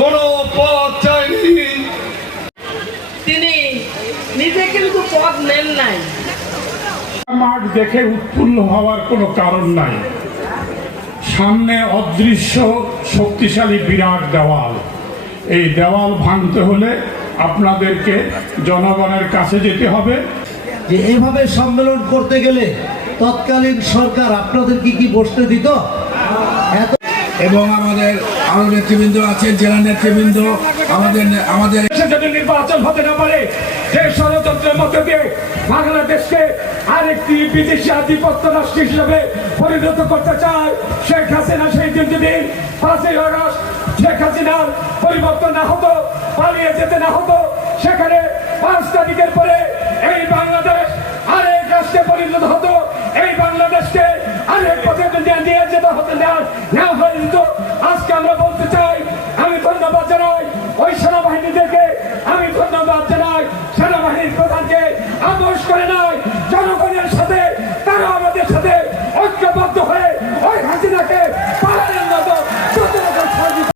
কোনো পদ চাইনি। তিনি নিজে কিন্তু পদ নেন নাই। মাঠ দেখে উৎফুল্ল হওয়ার কোনো কারণ নাই। সামনে অদৃশ্য শক্তিশালী বিরাট দেওয়াল। এই দেওয়াল ভাঙতে হলে আপনাদেরকে জনগণের কাছে যেতে হবে। যে এভাবে সম্মেলন করতে গেলে তৎকালীন সরকার আপনাদের কি বসতে দিত? এবং আমাদের আরো নেতৃবৃন্দ আছেন, জেলা নেতৃবৃন্দ, আমাদের যদি নির্বাচন হতে না পারে, যে ষড়যন্ত্রের মধ্যে দিয়ে বাংলাদেশকে আরেকটি বিদেশি আধিপত্য রাষ্ট্র হিসেবে পরিণত করতে চায় শেখ হাসিনা, সেই দিন যদি 5ই আগস্ট শেখ হাসিনার পরিবর্তন না হতো, পালিয়ে যেতে না হতো, সেখানে 5 তারিখের পরে এই বাংলাদেশ আরেক রাষ্ট্রে পরিণত হতো। এই বাংলাদেশকে আরেক পথে নিয়ে যেতে হতে না হয়ে যেত। আজকে আমরা বলতে চাই, আমি ধন্যবাদ জানাই ওই সেনাবাহিনীদেরকে, আমি ধন্যবাদ জানাই সেনাবাহিনীর প্রধানকে। আপোষ করে নাই, জনগণের সাথে তারা আমাদের সাথে ঐক্যবদ্ধ হয়ে